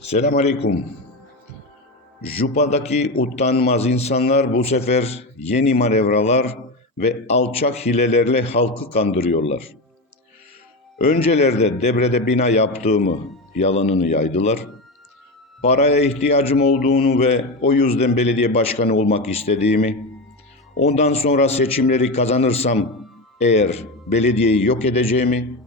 Selam aleyküm. Jupa'daki utanmaz insanlar bu sefer yeni manevralar ve alçak hilelerle halkı kandırıyorlar. Öncelerde Debre'de bina yaptığımı yalanını yaydılar. Paraya ihtiyacım olduğunu ve o yüzden belediye başkanı olmak istediğimi, ondan sonra seçimleri kazanırsam eğer belediyeyi yok edeceğimi,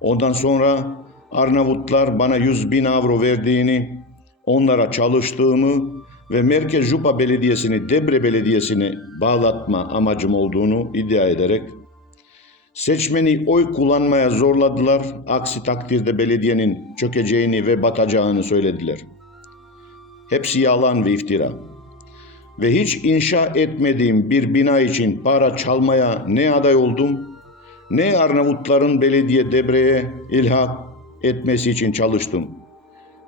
ondan sonra Arnavutlar bana 100 bin avro verdiğini, onlara çalıştığımı ve Merkez Jupa Belediyesi'ni Debre Belediyesi'ne bağlatma amacım olduğunu iddia ederek seçmeni oy kullanmaya zorladılar. Aksi takdirde belediyenin çökeceğini ve batacağını söylediler. Hepsi yalan ve iftira. Ve hiç inşa etmediğim bir bina için para çalmaya ne aday oldum, ne Arnavutların belediye Debre'ye ilhak etmesi için çalıştım.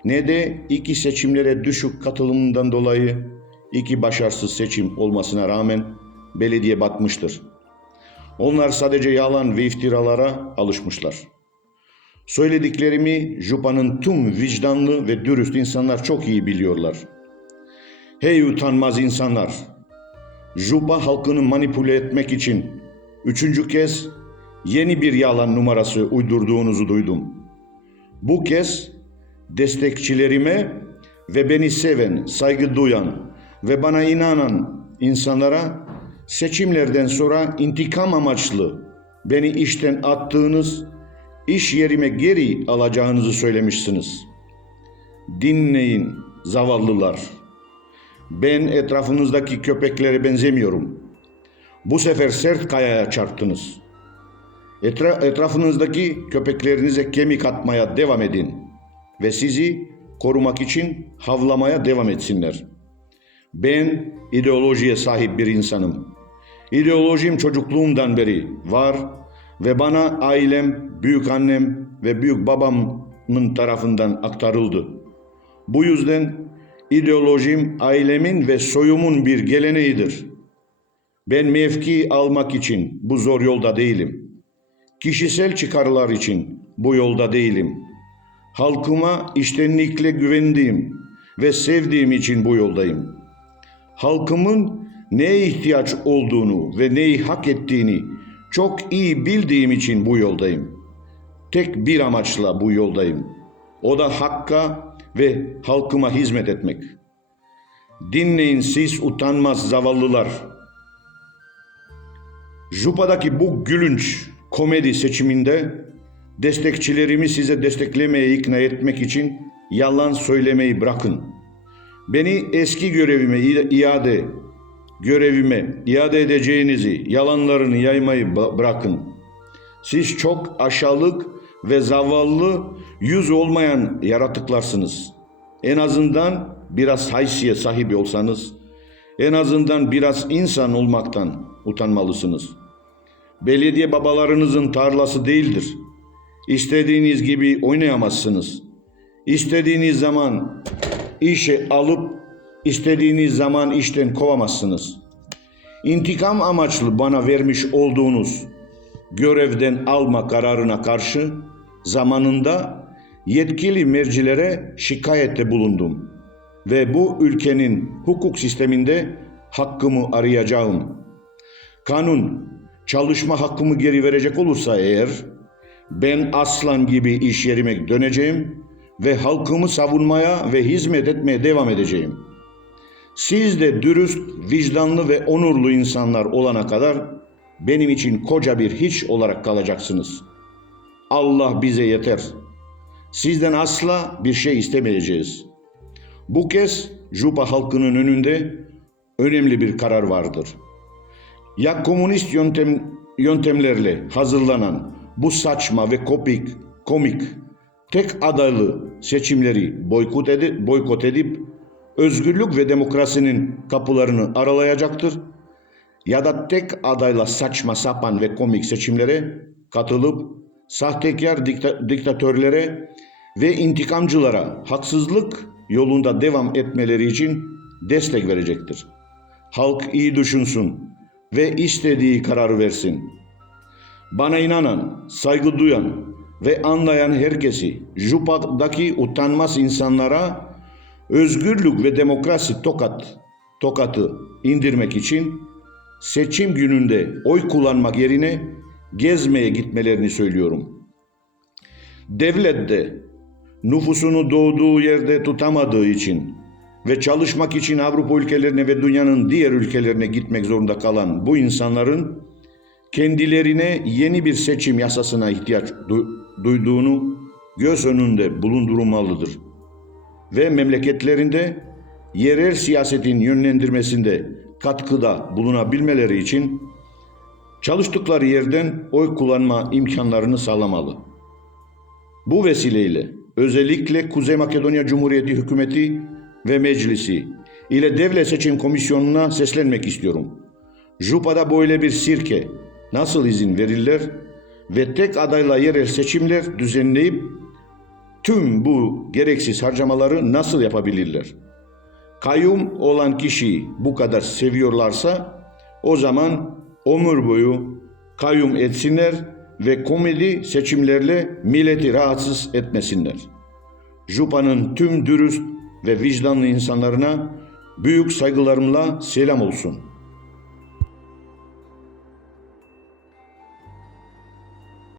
Ne de iki seçimlere düşük katılımından dolayı iki başarısız seçim olmasına rağmen belediye batmıştır. Onlar sadece yalan ve iftiralara alışmışlar. Söylediklerimi Jupa'nın tüm vicdanlı ve dürüst insanlar çok iyi biliyorlar. Hey utanmaz insanlar! Jupa halkını manipüle etmek için üçüncü kez yeni bir yalan numarası uydurduğunuzu duydum. Bu kez destekçilerime ve beni seven, saygı duyan ve bana inanan insanlara seçimlerden sonra intikam amaçlı beni işten attığınız, iş yerime geri alacağınızı söylemişsiniz. Dinleyin zavallılar. Ben etrafınızdaki köpeklere benzemiyorum. Bu sefer sert kayaya çarptınız. Etra- etrafınızdaki köpeklerinize kemik atmaya devam edin ve sizi korumak için havlamaya devam etsinler. Ben ideolojiye sahip bir insanım. İdeolojim çocukluğumdan beri var ve bana ailem, büyük annem ve büyük babamın tarafından aktarıldı. Bu yüzden ideolojim ailemin ve soyumun bir geleneğidir. Ben mevki almak için bu zor yolda değilim. Kişisel çıkarlar için bu yolda değilim. Halkıma iştenlikle güvendiğim ve sevdiğim için bu yoldayım. Halkımın neye ihtiyaç olduğunu ve neyi hak ettiğini çok iyi bildiğim için bu yoldayım. Tek bir amaçla bu yoldayım. O da hakka ve halkıma hizmet etmek. Dinleyin siz utanmaz zavallılar. Jupa'daki bu gülünç komedi seçiminde destekçilerimi size desteklemeye ikna etmek için yalan söylemeyi bırakın. Beni eski görevime iade görevime iade edeceğinizi, yalanlarını yaymayı bırakın. Siz çok aşağılık ve zavallı, yüz olmayan yaratıklarsınız. En azından biraz haysiyet sahibi olsanız, en azından biraz insan olmaktan utanmalısınız. Belediye babalarınızın tarlası değildir. İstediğiniz gibi oynayamazsınız. İstediğiniz zaman işe alıp istediğiniz zaman işten kovamazsınız. İntikam amaçlı bana vermiş olduğunuz görevden alma kararına karşı zamanında yetkili mercilere şikayette bulundum ve bu ülkenin hukuk sisteminde hakkımı arayacağım. Kanun çalışma hakkımı geri verecek olursa eğer ben aslan gibi iş yerime döneceğim ve halkımı savunmaya ve hizmet etmeye devam edeceğim. Siz de dürüst, vicdanlı ve onurlu insanlar olana kadar benim için koca bir hiç olarak kalacaksınız. Allah bize yeter. Sizden asla bir şey istemeyeceğiz. Bu kez Jupa halkının önünde önemli bir karar vardır. Ya komünist yöntem, yöntemlerle hazırlanan bu saçma ve kopik, komik tek adaylı seçimleri boykot edip, boykot edip özgürlük ve demokrasinin kapılarını aralayacaktır ya da tek adayla saçma sapan ve komik seçimlere katılıp sahtekar dikta, diktatörlere ve intikamcılara haksızlık yolunda devam etmeleri için destek verecektir. Halk iyi düşünsün ve istediği kararı versin. Bana inanan, saygı duyan ve anlayan herkesi Jupa'daki utanmaz insanlara özgürlük ve demokrasi tokat tokatı indirmek için seçim gününde oy kullanmak yerine gezmeye gitmelerini söylüyorum. Devlet de nüfusunu doğduğu yerde tutamadığı için ve çalışmak için Avrupa ülkelerine ve dünyanın diğer ülkelerine gitmek zorunda kalan bu insanların kendilerine yeni bir seçim yasasına ihtiyaç du- duyduğunu göz önünde bulundurulmalıdır. Ve memleketlerinde yerel siyasetin yönlendirmesinde katkıda bulunabilmeleri için çalıştıkları yerden oy kullanma imkanlarını sağlamalı. Bu vesileyle özellikle Kuzey Makedonya Cumhuriyeti Hükümeti ve Meclisi ile Devlet Seçim Komisyonu'na seslenmek istiyorum. Jupa'da böyle bir sirke nasıl izin verirler ve tek adayla yerel seçimler düzenleyip tüm bu gereksiz harcamaları nasıl yapabilirler? Kayyum olan kişiyi bu kadar seviyorlarsa o zaman ömür boyu kayyum etsinler ve komedi seçimlerle milleti rahatsız etmesinler. Jupa'nın tüm dürüst ve vicdanlı insanlarına büyük saygılarımla selam olsun.''